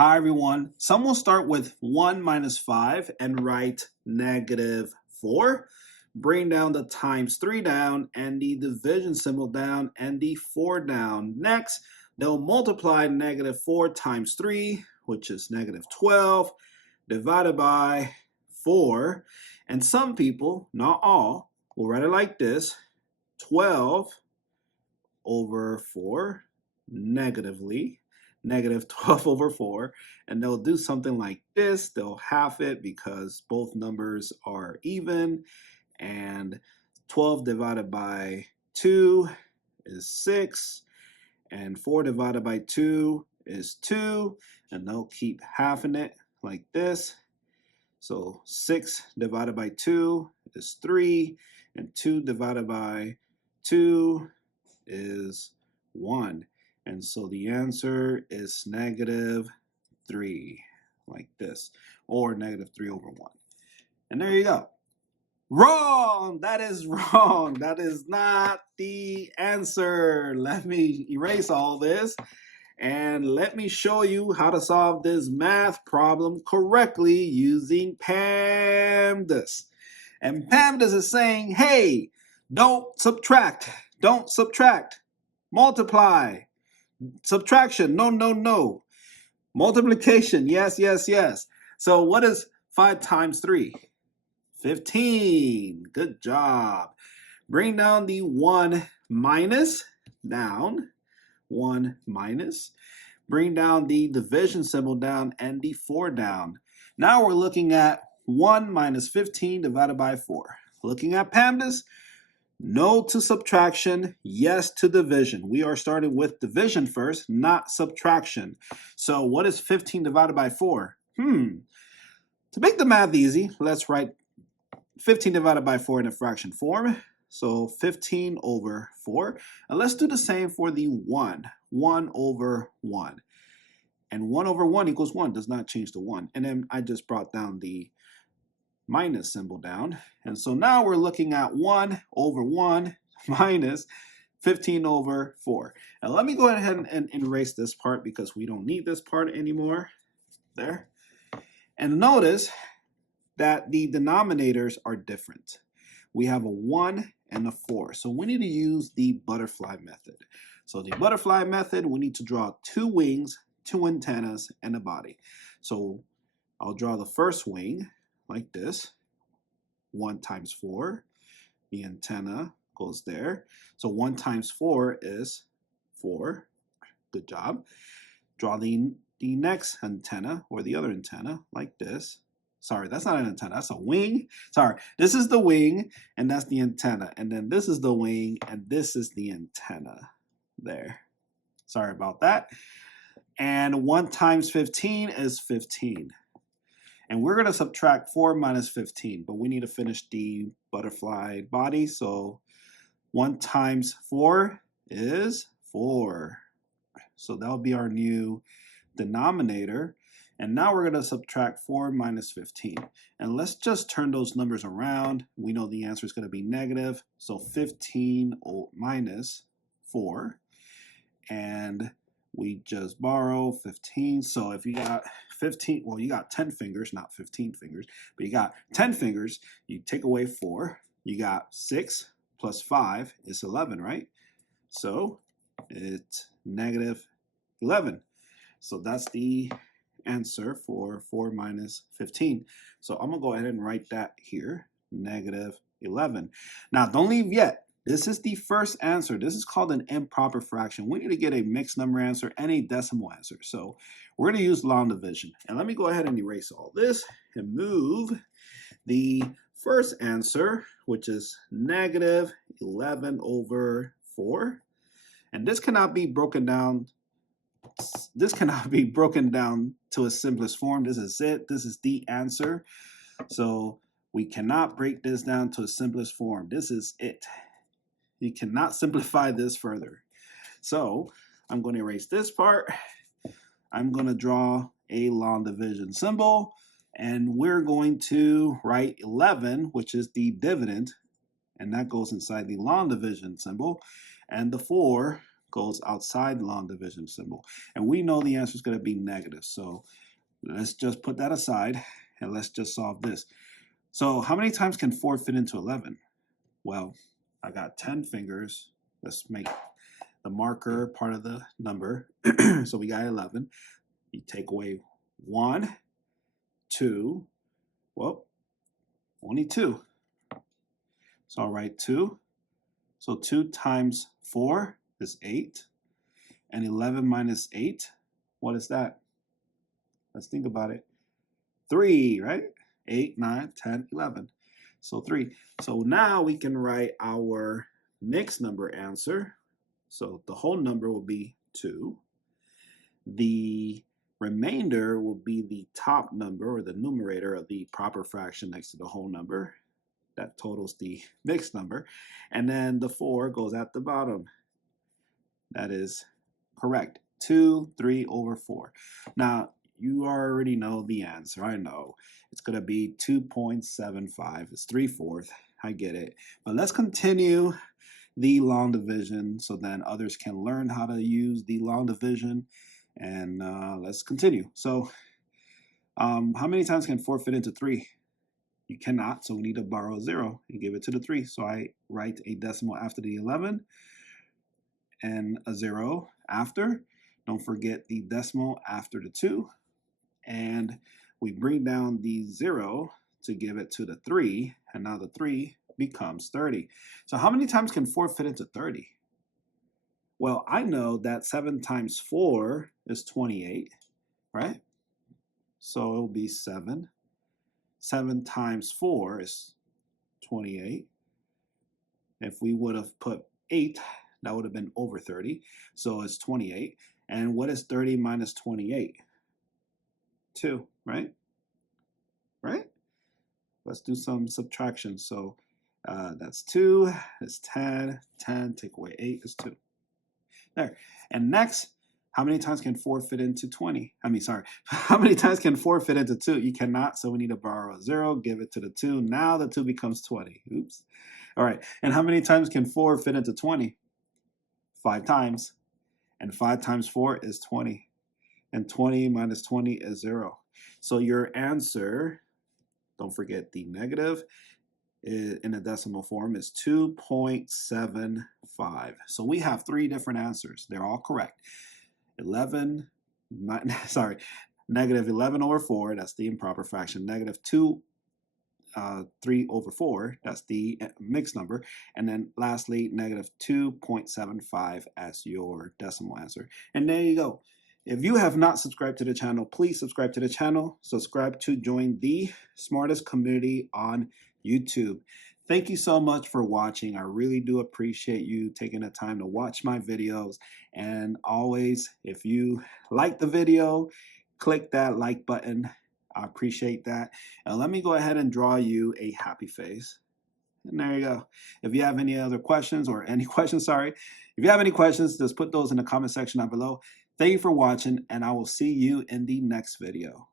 Hi everyone. Some will start with 1 minus 5 and write negative 4. Bring down the times 3 down and the division symbol down and the 4 down. Next, they'll multiply negative 4 times 3, which is negative 12, divided by 4. And some people, not all, will write it like this: 12 over 4 negatively, negative 12 over 4, and they'll do something like this. They'll half it because both numbers are even, and 12 divided by 2 is 6, and 4 divided by 2 is 2, and they'll keep halving it like this. So 6 divided by 2 is 3, and 2 divided by 2 is 1. And so the answer is negative 3, like this, or negative 3 over 1. And there you go. Wrong! That is wrong. That is not the answer. Let me erase all this and let me show you how to solve this math problem correctly using PEMDAS. And PEMDAS is saying, hey, don't subtract. Don't subtract. Multiply. Subtraction. No, no, no. Multiplication. Yes, yes, yes. So what is 5 times 3? 15. Good job. Bring down the 1 minus. Down. 1 minus. Bring down the division symbol down and the 4 down. Now we're looking at 1 minus 15 divided by 4. Looking at PEMDAS, no to subtraction, yes to division. We are starting with division first, not subtraction. So what is 15 divided by 4? To make the math easy, let's write 15 divided by 4 in a fraction form. So 15 over 4. And let's do the same for the 1. 1 over 1. And 1 over 1 equals 1. Does not change to 1. And then I just brought down the minus symbol down. And so now we're looking at 1 over 1 minus 15 over 4. And let me go ahead and erase this part because we don't need this part anymore. There. And notice that the denominators are different. We have a 1 and a 4. So we need to use the butterfly method. So the butterfly method, we need to draw 2 wings, 2 antennas, and a body. So I'll draw the first wing like this. 1 times 4. The antenna goes there. So 1 times 4 is 4. Good job. Draw the next antenna, or the other antenna, like this. Sorry, that's not an antenna, that's a wing. Sorry, this is the wing, and that's the antenna. And then this is the wing, and this is the antenna. There. Sorry about that. And 1 times 15 is 15. And we're going to subtract 4 minus 15, but we need to finish the butterfly body. So 1 times 4 is 4. So that'll be our new denominator. And now we're going to subtract 4 minus 15. And let's just turn those numbers around. We know the answer is going to be negative. So 15 minus 4. And we just borrow 15. So if you got 15, well, you got 10 fingers, not 15 fingers, but you got 10 fingers, you take away 4. You got 6 plus 5 is 11, right? So it's negative 11. So that's the answer for 4 minus 15. So I'm going to go ahead and write that here, negative 11. Now, don't leave yet. This is the first answer. This is called an improper fraction. We need to get a mixed number answer and a decimal answer. So we're going to use long division. And let me go ahead and erase all this and move the first answer, which is negative 11 over 4. And this cannot be broken down. This cannot be broken down to its simplest form. This is it. This is the answer. So we cannot break this down to its simplest form. This is it. You cannot simplify this further. So I'm going to erase this part. I'm going to draw a long division symbol. And we're going to write 11, which is the dividend. And that goes inside the long division symbol. And the 4 goes outside the long division symbol. And we know the answer is going to be negative. So let's just put that aside and let's just solve this. So how many times can 4 fit into 11? Well, I got 10 fingers. Let's make the marker part of the number. So we got 11. You take away 1, 2, well, only 2. So I'll write 2. So 2 times 4 is 8. And 11 minus 8, what is that? Let's think about it. 3, right? 8, 9, 10, 11. So 3. So now we can write our mixed number answer. So the whole number will be 2. The remainder will be the top number or the numerator of the proper fraction next to the whole number. That totals the mixed number. And then the 4 goes at the bottom. That is correct. 2, 3 over 4. Now, you already know the answer. I know. It's going to be 2.75. It's 3/4. I get it. But let's continue the long division so then others can learn how to use the long division. And let's continue. So how many times can 4 fit into 3? You cannot, so we need to borrow a 0 and give it to the 3. So I write a decimal after the 11 and a 0 after. Don't forget the decimal after the 2. And we bring down the 0 to give it to the 3. And now the 3 becomes 30. So how many times can 4 fit into 30? Well, I know that 7 times 4 is 28, right? So it will be 7. 7 times 4 is 28. If we would have put 8, that would have been over 30. So it's 28. And what is 30 minus 28? 2, right? Right? Let's do some subtraction. So that's 2, it's 10. 10, take away 8 is 2. There. And next, how many times can 4 fit into 20? How many times can 4 fit into 2? You cannot, so we need to borrow a 0, give it to the 2. Now the 2 becomes 20. Oops. All right. And how many times can 4 fit into 20? 5 times. And 5 times 4 is 20. And 20 minus 20 is 0. So your answer, don't forget the negative, in a decimal form is 2.75. So we have 3 different answers. They're all correct. Negative 11 over 4, that's the improper fraction. Negative 3 over 4, that's the mixed number. And then lastly, negative 2.75 as your decimal answer. And there you go. If you have not subscribed to the channel, please subscribe to the channel. Subscribe to join the smartest community on YouTube. Thank you so much for watching. I really do appreciate you taking the time to watch my videos. And always, if you like the video, click that like button. I appreciate that. And let me go ahead and draw you a happy face. And there you go. If you have any other questions or any questions, if you have any questions, just put those in the comment section down below. Thank you for watching, and I will see you in the next video.